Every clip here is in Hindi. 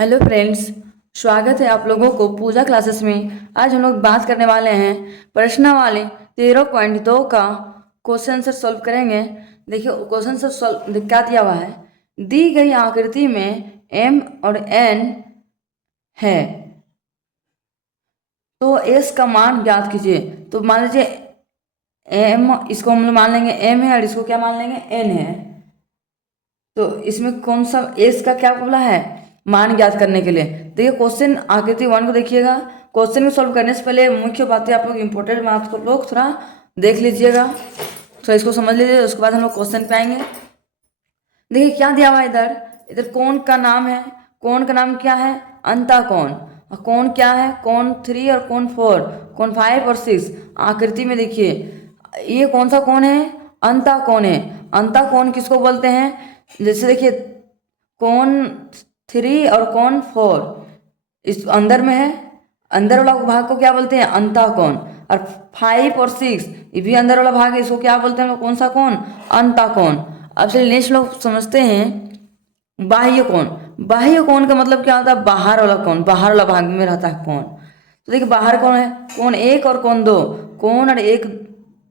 Hello friends. स्वागत है आप लोगों को पूजा क्लासेस में। आज हम लोग बात करने वाले हैं प्रश्नावली 13.2 का क्वेश्चन आंसर सॉल्व करेंगे। देखिए क्वेश्चन आंसर सॉल्व क्या दिया हुआ है। दी गई आकृति में एम और एन है तो एस का मान ज्ञात कीजिए। तो मान लीजिए एम, इसको हम लोग मान लेंगे एम है और इसको क्या मान लेंगे एन है। तो इसमें कौन सा एस का क्या बोला है, मान ज्ञात करने के लिए। देखिए क्वेश्चन आकृति 1 को देखिएगा। क्वेश्चन को सॉल्व करने से पहले मुख्य बातें आप लोग इंपॉर्टेंट बात को लोग थोड़ा देख लीजिएगा, थोड़ा इसको समझ लीजिए, उसके बाद हम लोग क्वेश्चन पे आएंगे। देखिए क्या दिया हुआ है इधर। इधर कौन का नाम है, कौन का नाम क्या है, अंता कौन। और कौन क्या है, कौन 3 और कौन 4, कौन 5 और 6। आकृति में देखिए ये कौन सा कौन है, अंता कौन है। अंता कौन किसको बोलते हैं, जैसे देखिए कौन 3 और कौन 4 इस अंदर में है, अंदर वाला भाग को क्या बोलते हैं अंता कौन। और 5 और 6 ये भी अंदर वाला भाग है, इसको क्या बोलते हैं लोग, कौन सा कौन, अंता कौन। अब चलिए नेक्स्ट लोग समझते हैं बाह्य कौन। बाह्य कौन का मतलब क्या होता है, बाहर वाला कौन, बाहर वाला भाग में रहता है कौन। तो देखिए बाहर कौन है, कौन 1 और कौन 2, कौन और एक,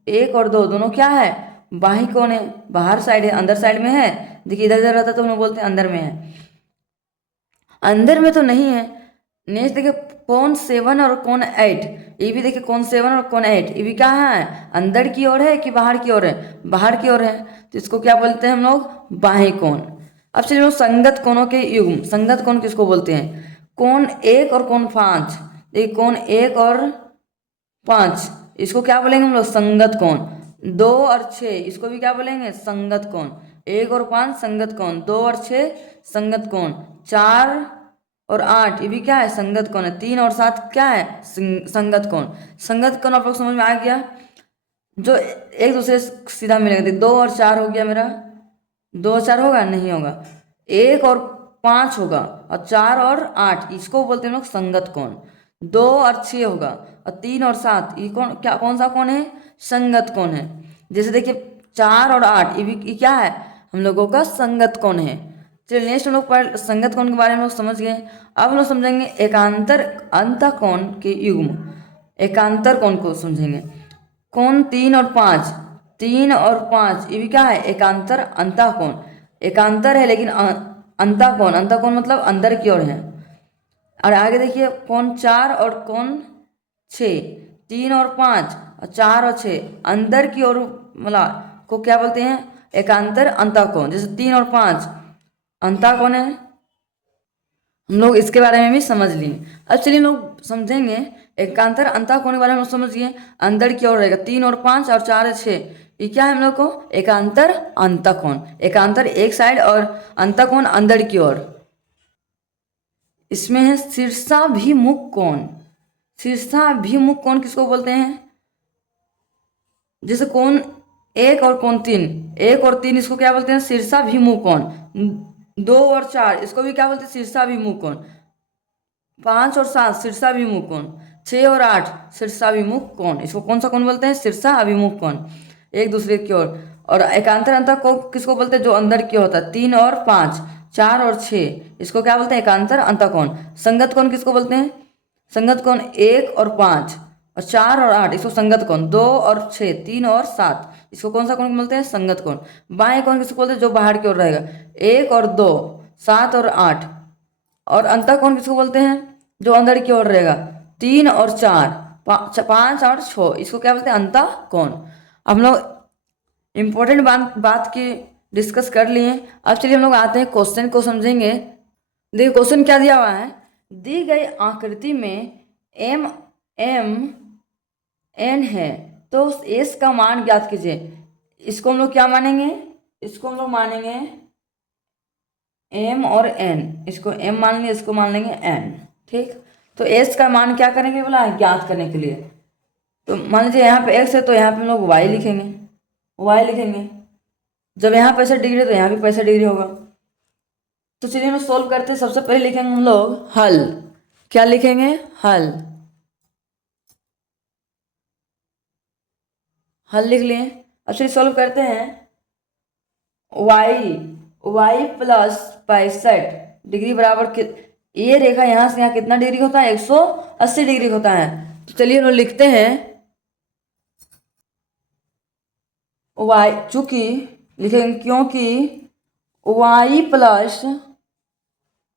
1 और 2 दोनों क्या है, बाह्य कौन है, बाहर साइड है, अंदर साइड में है। देखिए इधर इधर रहता तो हम लोग बोलते हैं अंदर में है, अंदर में तो नहीं है। नेक्स्ट देखिए कौन 7 और कौन 8, ये भी देखिए कौन 7 और कौन 8 ये भी कहाँ है, अंदर की ओर है कि बाहर की ओर है, बाहर की ओर है। तो इसको क्या बोलते हैं हम लोग, बाह्य कौन। अब चलिए लोग संगत कोणों के युग्म, संगत कोण किसको बोलते हैं, कौन 1 और कौन 5। देखिए कौन 1 और 5 इसको क्या बोलेंगे हम लोग, संगत कोण। 2 और 6 इसको भी क्या बोलेंगे, संगत कोण। 1 और 5 संगत कोण, 2 और 6 संगत कोण, 4 और 8 ये भी क्या है, संगत कोण है। 3 और 7 क्या है, संगत कोण। संगत कोण आप लोग समझ में आ गया, जो एक दूसरे से सीधा मिलेगा। 2 और 4 हो गया मेरा, 2 और 4 होगा नहीं होगा, 1 और 5 होगा, और 4 और 8 इसको बोलते हैं लोग संगत कोण। 2 और 6 होगा, और 3 और 7 ये कौन, क्या कौन सा कौन है, संगत कौन है। जैसे देखिए 4 और 8 ये भी ये क्या है, हम लोगों का संगत कौन है। चलिए नेक्स्ट हम लोग पढ़ संगत कौन के बारे में लोग समझ गए। अब हम लोग समझेंगे एकांतर अंतः कोण के युग्म, एकांतर कोण को समझेंगे। कौन 3 और 5, 3 और 5 ये भी क्या है, एकांतर अंतः कोण। एकांतर है लेकिन अंतः कोण, अंतः कोण मतलब अंदर की ओर है। और आगे देखिए कौन 4 और कौन 6, 3 और 5 और 4 और 6 अंदर की ओर मतलब को क्या बोलते हैं, एकांतर अंतः कोण। जैसे 3 और 5 अंतः कोण है, हम लोग इसके बारे में भी समझ लिए। अब चलिए हम लोग समझेंगे एकांतर अंतः कोण के बारे में हम समझिए। अंदर की ओर रहेगा 3 और 5 और 4 और 6 ये क्या है हम लोग को, एकांतर अंतः कोण। एकांतर एक साइड और अंतः कोण अंदर की ओर। इसमें है शीर्षाभिमुख कोण। शीर्षाभिमुख कोण किसको बोलते हैं, जैसे कोण 1 और कोण 3, 1 और 3 इसको क्या बोलते हैं, शीर्षाभिमुख कोण। 2 और 4 इसको भी क्या बोलते हैं, शीर्षाभिमुख कोण। 5 और 7 शीर्षाभिमुख कोण, 6 और 8 शीर्षाभिमुख कोण। इसको कौन सा कोण बोलते हैं, शीर्षाभिमुख कोण, एक दूसरे की ओर। और एकांतर अंतः को किसको बोलते हैं, जो अंदर की होता है। 3 और 5, 4 और 6 इसको क्या बोलते हैं, एकांतर अंतः कोण। संगत कोण किसको बोलते हैं, संगत कोण 1 और 5 और 4 और 8 इसको संगत कोण। 2 और 6, 3 और 7 इसको कौन सा कोण बोलते हैं, संगत कोण। बाएं कोण किसको बोलते हैं, जो बाहर की ओर रहेगा। 1 और 2, 7 और 8। और अंतः कोण किसको बोलते हैं, जो अंदर की ओर रहेगा। 3 और 4, 5 और 6 इसको क्या बोलते हैं, अंतः कोण। हम लोग इंपॉर्टेंट बात की डिस्कस कर लिए। अब चलिए हम लोग आते हैं क्वेश्चन को समझेंगे। देखिए क्वेश्चन क्या दिया हुआ है, दी गई आकृति में एम एम एन है तो एस का मान ज्ञात कीजिए। इसको हम लोग क्या मानेंगे, इसको हम लोग मानेंगे एम और एन, इसको एम मान लेंगे, इसको मान लेंगे एन। ठीक, तो एस का मान क्या करेंगे बोला, ज्ञात करने के लिए। तो मान लीजिए यहाँ पे एक्स है तो यहाँ पे हम लोग वाई लिखेंगे, वाई लिखेंगे। जब यहाँ 65 डिग्री है तो यहाँ भी 65 डिग्री होगा। तो चलिए हम सोल्व करते हैं। सबसे पहले लिखेंगे हम लोग हल, क्या लिखेंगे, हल। हल लिख लिए। अब चलिए सोल्व करते हैं। वाई, वाई प्लस 65 डिग्री बराबर ये रेखा यहाँ से यहाँ कितना डिग्री होता है, 180 डिग्री होता है। तो चलिए हम लोग लिखते हैं वाई, चूंकि लिखेंगे क्योंकि y plus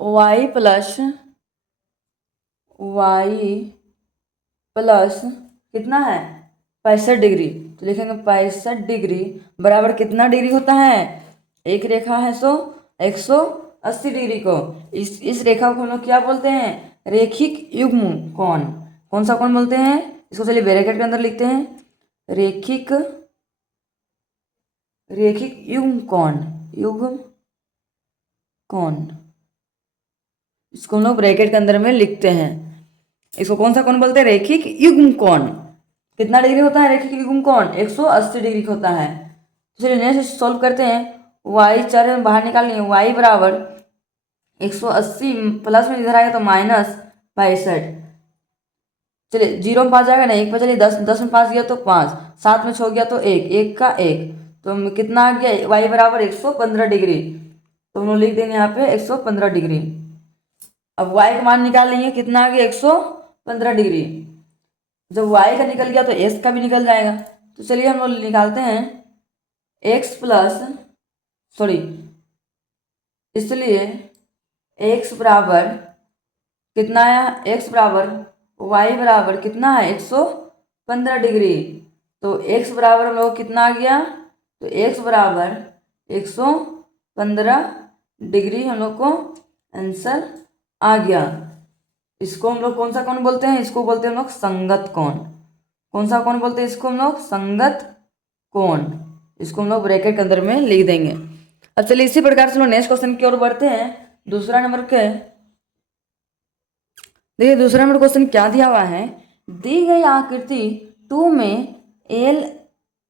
y plus y plus कितना है, 65 डिग्री। तो लिखेंगे 65 डिग्री बराबर कितना डिग्री होता है, एक रेखा है सो 180 डिग्री को। इस रेखा को हम लोग क्या बोलते हैं, रेखिक युग्म कोण। कौन सा कोण बोलते हैं इसको, चलिए ब्रैकेट के अंदर लिखते हैं, रेखिक रेखिक युग्म कोण, युग्म कोण। इसको हम लोग ब्रैकेट के अंदर में लिखते हैं। इसको कौन सा कोण बोलते हैं, रेखिक युग्म कोण। कितना डिग्री होता है रेखिक युग्म कोण, 180 डिग्री होता है। तो चलिए नेक्स्ट सॉल्व करते हैं। वाई चार में बाहर निकालेंगे, वाई बराबर 180 प्लस में इधर आएगा तो -65। चलिए 0 में 5 जाएगा ना, 1 पे चलिए 10 में 5 गया तो 5, 7 में 6 गया तो 1, 1 का 1, तो कितना आ गया, वाई बराबर 115 डिग्री। तो हम लोग लिख देंगे यहाँ पे 115 डिग्री। अब वाई का मान निकाल लेंगे, कितना आ गया 115 डिग्री। जब वाई का निकल गया तो एस का भी निकल जाएगा। तो चलिए हम लोग निकालते हैं एक्स प्लस, सॉरी, इसलिए एक्स बराबर कितना आया, एक्स बराबर वाई बराबर कितना है 115 डिग्री। तो एक्स बराबर हम लोग कितना आ गया, तो एक्स बराबर 115 डिग्री हम लोग को आंसर आ गया। इसको हम लोग कौन सा कोण बोलते हैं, इसको बोलते हैं हम लोग संगत कोण। कौन सा कोण बोलते हैं इसको हम लोग, संगत कोण। इसको हम लोग ब्रैकेट के अंदर में लिख देंगे। अब चलिए इसी प्रकार से हम लोग नेक्स्ट क्वेश्चन की ओर बढ़ते हैं। दूसरा नंबर के, देखिए दूसरा नंबर क्वेश्चन क्या दिया हुआ है, दी गई आकृति 2 में एल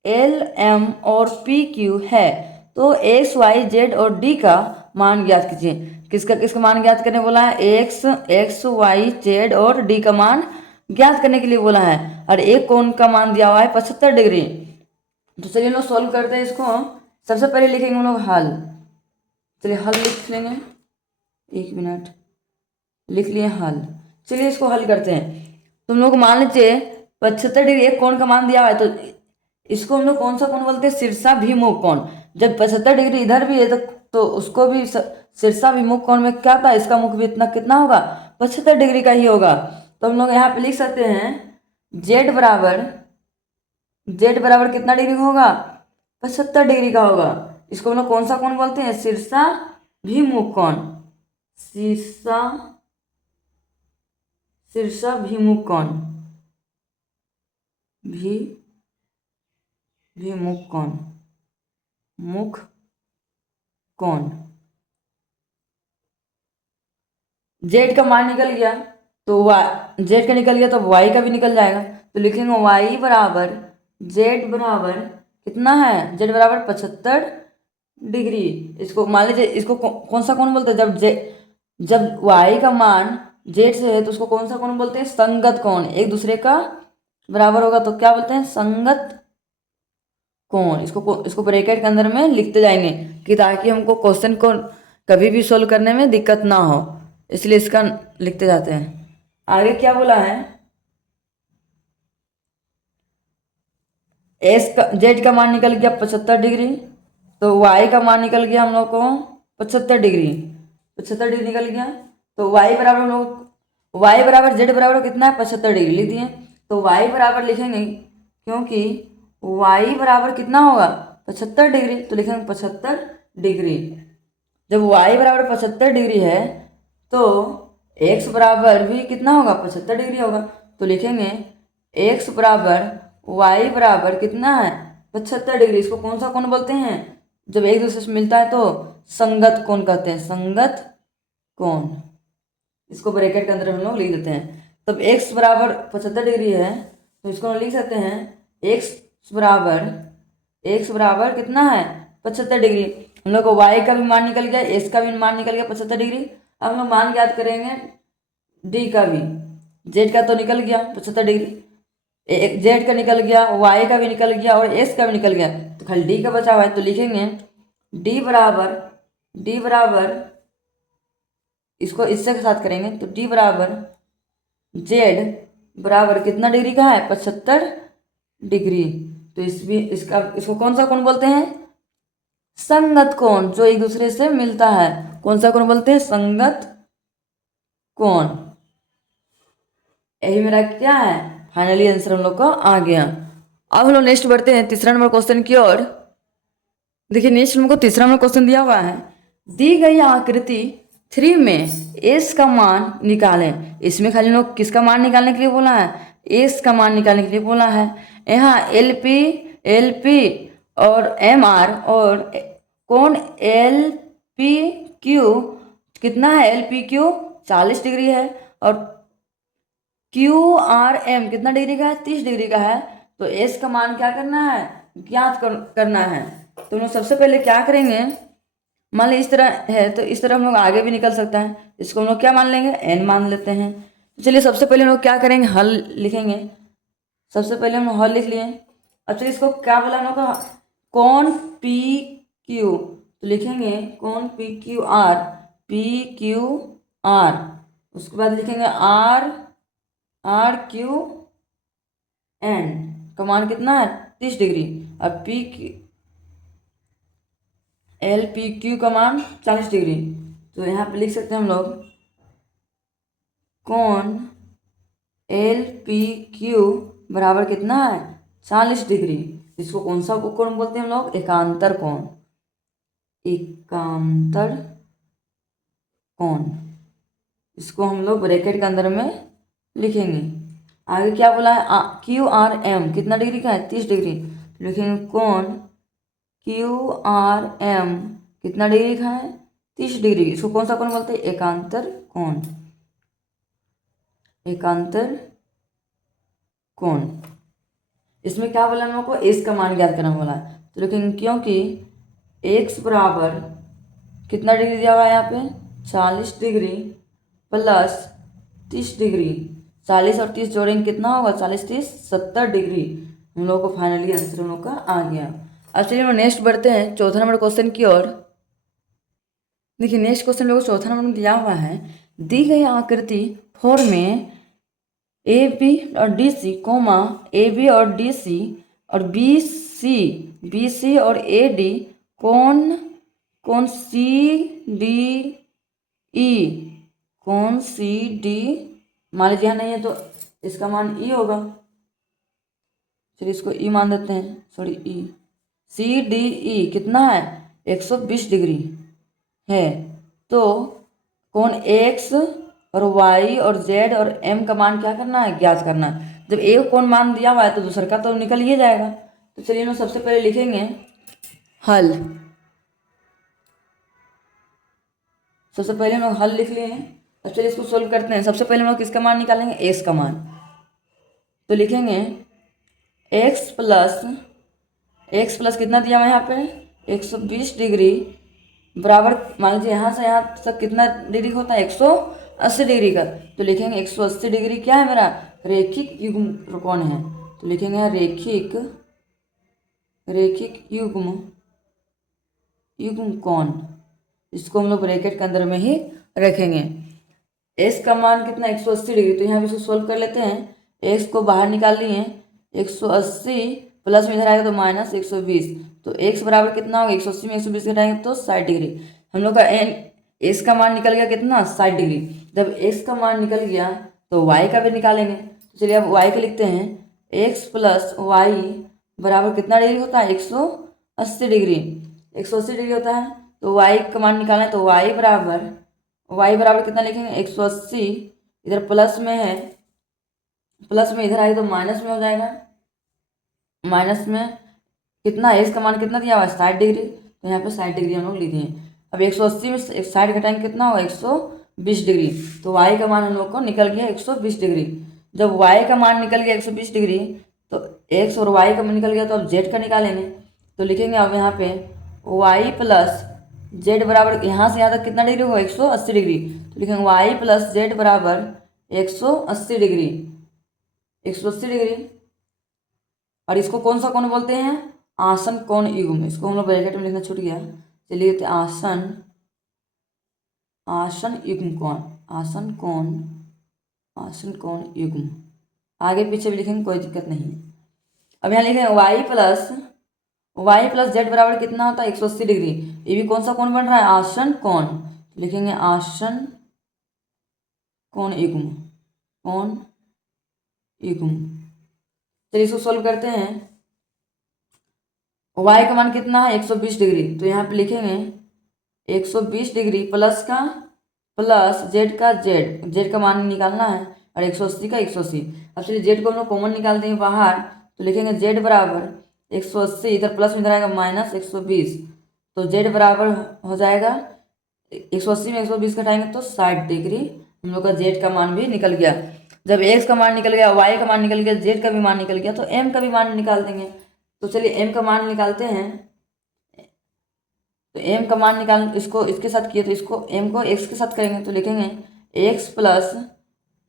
एल एम और पी क्यू है, तो एक्स वाई जेड और डी का मान ज्ञात कीजिए। किसका किसका मान ज्ञात करने बोला है, एक्स वाई जेड और डी का मान ज्ञात करने के लिए बोला है। और एक कोण का मान दिया हुआ है 75 डिग्री। तो चलिए हम लोग सॉल्व करते हैं इसको। सबसे पहले लिखेंगे हम लोग हल। चलिए हल लिख लेंगे, 1 मिनट, लिख लिए हल। चलिए इसको हल करते हैं। तुम लोग मान लीजिए 75 डिग्री एक कोण का मान दिया हुआ है, तो इसको हम लोग कौन सा कोण बोलते हैं, शीर्षाभिमुख कोण। जब 75 डिग्री इधर भी है तो उसको भी शीर्षाभिमुख कोण में क्या था, इसका मुख भी इतना कितना होगा, 75 डिग्री का ही होगा। तो हम लोग यहाँ पे लिख सकते हैं जेड बराबर कितना डिग्री का होगा, 75 डिग्री का होगा। इसको हम लोग कौन सा कोण बोलते हैं, शीर्षाभिमुख कोण, शीर्षाभिमुख कोण, भिमुख कोण, मुख कोण। जेड का मान निकल गया तो जेड का निकल गया तो वाई का भी निकल जाएगा। तो लिखेंगे वाई बराबर जेड बराबर कितना है, जेड बराबर 75 डिग्री। इसको मान लीजिए, इसको कौन सा कोण बोलते हैं, जब वाई का मान जेड से है तो उसको कौन सा कोण बोलते हैं, संगत कोण। एक दूसरे का बराबर होगा तो क्या बोलते हैं, संगत कोण। इसको ब्रैकेट के अंदर में लिखते जाएंगे कि ताकि हमको क्वेश्चन को कभी भी सोल्व करने में दिक्कत ना हो, इसलिए इसका लिखते जाते हैं। आगे क्या बोला है, जेड का मान निकल गया 75 डिग्री, तो वाई का मान निकल गया हम लोग को 75 डिग्री, 75 डिग्री निकल गया। तो वाई बराबर हम लोग वाई बराबर जेड बराबर कितना है, 75 डिग्री लिख दिए। तो वाई बराबर लिखेंगे, क्योंकि वाई बराबर कितना होगा 75 डिग्री, तो लिखेंगे 75 डिग्री। जब वाई बराबर 75 डिग्री है तो एक्स बराबर भी कितना होगा, 75 डिग्री होगा। तो लिखेंगे एक्स बराबर वाई बराबर कितना है, 75 डिग्री। इसको कौन सा कोण बोलते हैं, जब एक दूसरे से मिलता है तो संगत कोण कहते हैं, संगत कोण। इसको ब्रैकेट के अंदर हम लोग लिख देते हैं। तब एक्स बराबर 75 डिग्री है तो इसको हम लिख सकते हैं एक्स बराबर कितना है, 75 डिग्री। हम लोग को वाई का भी मान निकल गया, एस का भी मान निकल गया 75 डिग्री। अब हम लोग मान ज्ञात करेंगे डी का भी। जेड का तो निकल गया 75 डिग्री, जेड का निकल गया, वाई का भी निकल गया और एस का भी निकल गया, तो खाली डी का बचा हुआ है। तो लिखेंगे डी बराबर इसको इससे के साथ करेंगे तो डी बराबर जेड बराबर कितना डिग्री का है, 75 डिग्री। तो इसको कौन सा कोण बोलते हैं, संगत कोण, जो एक दूसरे से मिलता है। कौन सा कोण बोलते हैं, संगत कोण। यही मेरा क्या है, फाइनली आंसर हम लोग का आ गया। अब हम लोग नेक्स्ट बढ़ते हैं तीसरा नंबर क्वेश्चन की ओर। देखिए नेक्स्ट हमको तीसरा नंबर क्वेश्चन दिया हुआ है, दी गई आकृति 3 में एस का मान निकालें। इसमें खाली लोग किसका मान निकालने के लिए बोला है, एस का मान निकालने के लिए बोला है। यहाँ एल पी और एम आर और कौन एल पी क्यू कितना है, एल पी क्यू 40 डिग्री है और क्यू आर एम कितना डिग्री का है, 30 डिग्री का है। तो एस का मान क्या करना है, ज्ञात करना है। तो हम लोग सबसे पहले क्या करेंगे, मान ली इस तरह है तो इस तरह हम लोग आगे भी निकल सकता है, इसको हम लोग क्या मान लेंगे, एन मान लेते हैं। तो चलिए सबसे पहले हम लोग क्या करेंगे, हल लिखेंगे। सबसे पहले हम हल लिख लिए। अब चलिए इसको क्या बोला हम लोग का, कौन पी क्यू, तो लिखेंगे कौन पी क्यू आर। उसके बाद लिखेंगे आर क्यू एन का मान कितना है, 30 डिग्री। अब एल पी क्यू का मान 40 डिग्री। तो यहाँ पे लिख सकते हैं हम लोग कौन एल पी क्यू बराबर कितना है, 40 डिग्री। इसको कौन सा कोण बोलते हैं हम लोग, एकांतर कोण। एकांतर कोण, इसको हम लोग ब्रैकेट के अंदर में लिखेंगे। आगे क्या बोला है, क्यू आर एम कितना डिग्री का है, 30 डिग्री। लिखेंगे कौन क्यू आर एम कितना डिग्री का है, 30 डिग्री। इसको कौन सा कोण बोलते हैं, एकांतर कोण। एकांतर कोण, इसमें क्या बोला हम लोग को, एस का मान ज्ञात करना बोला। तो लिखेंगे क्योंकि एक्स बराबर कितना डिग्री दिया हुआ है यहाँ पे, 40 डिग्री प्लस 30 डिग्री। 40 और 30 जोड़ेंगे कितना होगा, 40 30 70 डिग्री। हम लोग को फाइनली आंसर हम लोग का आ गया। अब चलिए हम नेक्स्ट बढ़ते हैं चौथा नंबर क्वेश्चन की ओर। देखिए नेक्स्ट क्वेश्चन लोगों को चौथा नंबर में दिया हुआ है, दी गई आकृति 4 में ए बी और D C comma A B और डी सी और बी सी और ए डी कौन सी डी ई, कौन सी डी, मान लीजिए यहाँ नहीं है तो इसका मान ई होगा। चलिए इसको ई मान देते हैं, सॉरी ई। सी डी ई कितना है, 120 डिग्री है। तो कौन एक्स और वाई और जेड और एम का मान क्या करना है, ज्ञात करना है। जब एक कौन मान दिया हुआ है तो दूसरा का तो निकल ही जाएगा। तो चलिए हम सबसे पहले लिखेंगे हल। सबसे पहले हम लोग हल लिख लिए हैं। अब चलिए इसको सोल्व करते हैं। सबसे पहले हम लोग किसका मान निकालेंगे, एक्स का मान। तो लिखेंगे एक्स प्लस कितना दिया हुआ है यहाँ पे, 120 डिग्री बराबर, मान लीजिए यहाँ से यहाँ तक कितना डिग्री होता है, 180 डिग्री का। तो लिखेंगे 180 डिग्री क्या है मेरा, रैखिक युग्म कोण है। तो लिखेंगे यहाँ रैखिक युग्म कोण। इसको हम लोग ब्रैकेट के अंदर में ही रखेंगे। एक्स का मान कितना, 180 डिग्री। तो यहाँ पे इसको सोल्व कर लेते हैं। एक्स को बाहर निकाल लिए, 180 प्लस में इधर आएगा तो माइनस 120। तो एक्स बराबर कितना होगा, 180 में 120 घटाएंगे तो 60 डिग्री। हम लोग का एक्स का मान निकल गया कितना, 60 डिग्री। जब एक्स का मान निकल गया तो वाई का भी निकालेंगे। तो चलिए अब वाई का लिखते हैं, एक्स प्लस वाई बराबर कितना डिग्री होता है, 180 डिग्री। 180 डिग्री होता है। तो वाई का मान निकालना है। तो वाई बराबर कितना लिखेंगे, 180, इधर प्लस में है, प्लस में इधर आएगा तो माइनस में हो जाएगा। माइनस में कितना है, इसका मान कितना दिया हुआ है, 60 डिग्री। तो यहाँ पे 60 डिग्री हम लोग लिख दिए। अब 180 में 60 घटाएंगे कितना होगा, 120 डिग्री। तो वाई का मान हम लोग को निकल गया 120 डिग्री। जब वाई का मान निकल गया 120 डिग्री तो एक्स और वाई का मान निकल गया तो अब जेड का निकालेंगे। तो लिखेंगे अब यहाँ पे वाई प्लस जेड बराबर, यहाँ से यहाँ तक कितना डिग्री होगा, 180 डिग्री। तो लिखेंगे वाई प्लस जेड बराबर 180 डिग्री, 180 डिग्री। और इसको कौन सा कोण बोलते हैं, आसन कोण युग्म। इसको हम लोग ब्रैकेट में लिखना छूट गया। चलिए तो आसन आसन युग्म कोण, आसन कोण, आसन कोण युग्म, आगे पीछे भी लिखेंगे कोई दिक्कत नहीं। अब यहाँ लिखेंगे वाई प्लस जेड बराबर कितना होता है 180 डिग्री। ये भी कौन सा कोण बन रहा है, आसन कोण, लिखेंगे आसन कोण युग्म, कोण युग्म। चलिए इसको सोल्व करते हैं। वाई का मान कितना है 120 डिग्री, तो यहाँ पे लिखेंगे 120 डिग्री प्लस का प्लस जेड का जेड का मान निकालना है और 180 का 180। अब चलिए जेड को हम लोग कॉमन निकाल देंगे बाहर, तो लिखेंगे जेड बराबर 180, इधर प्लस में इधर आएगा माइनस 120, तो जेड बराबर हो जाएगा 180 में 120 घटाएंगे तो 60 डिग्री। हम लोग का जेड का मान भी निकल गया। जब एक्स का मान निकल गया, वाई का मान निकल गया, जेड का भी मान निकल गया, तो एम का भी मान निकाल देंगे। तो चलिए एम का मान निकालते हैं। तो एम का मान निकाल, इसको इसके साथ किए तो इसको एम को एक्स के साथ करेंगे, तो लिखेंगे एक्स प्लस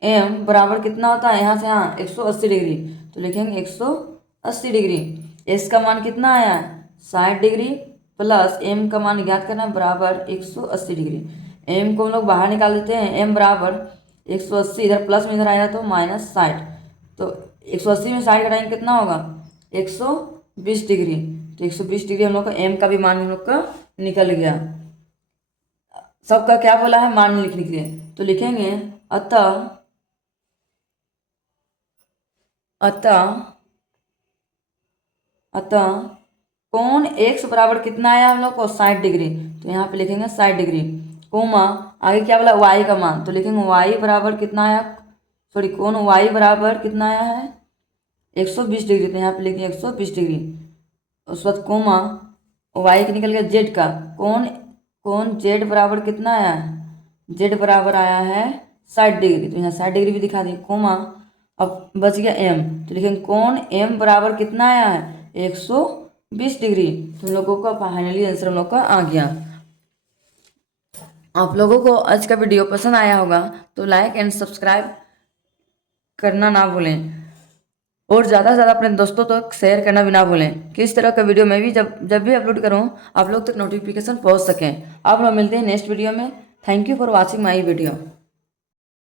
एम बराबर कितना होता है, यहाँ से यहाँ 180 डिग्री, तो लिखेंगे 180 डिग्री। एस का मान कितना आया 60 डिग्री प्लस एम का मान ज्ञात करना बराबर 180 डिग्री। एम को हम लोग बाहर निकाल देते हैं, एम बराबर 180, इधर प्लस में इधर आया तो माइनस 60, तो 180 में 60 घटाएंगे कितना होगा 120 डिग्री। तो 120 डिग्री हम लोग का एम का भी मान हम लोग का निकल गया। सबका क्या बोला है मान लिखने के लिए, तो लिखेंगे अतः कोण एक्स बराबर कितना आया हम लोग को 60 डिग्री, तो यहाँ पे लिखेंगे 60 डिग्री, कोमा आगे क्या बोला वाई का मान, तो लिखेंगे वाई बराबर कितना आया, सॉरी कोण वाई बराबर कितना आया है 120 डिग्री, तो यहाँ पे लिखेंगे 120 डिग्री। उसके बाद कोमा वाई का निकल गया जेड का, कोण जेड बराबर कितना आया, जेड बराबर आया है 60 डिग्री, तो यहाँ 60 डिग्री भी दिखा दें, कोमा अब बच गया एम, तो लिखेंगे कोण एम बराबर कितना आया है 120 डिग्री। तो हम लोगों का फाइनली आंसर हम लोग का आ गया। आप लोगों को आज का वीडियो पसंद आया होगा तो लाइक एंड सब्सक्राइब करना ना भूलें और ज़्यादा से ज़्यादा अपने दोस्तों तक शेयर करना भी ना भूलें कि इस तरह का वीडियो मैं भी जब भी अपलोड करूँ आप लोग तक नोटिफिकेशन पहुँच सकें। आप लोग मिलते हैं नेक्स्ट वीडियो में। Thank you for watching my video.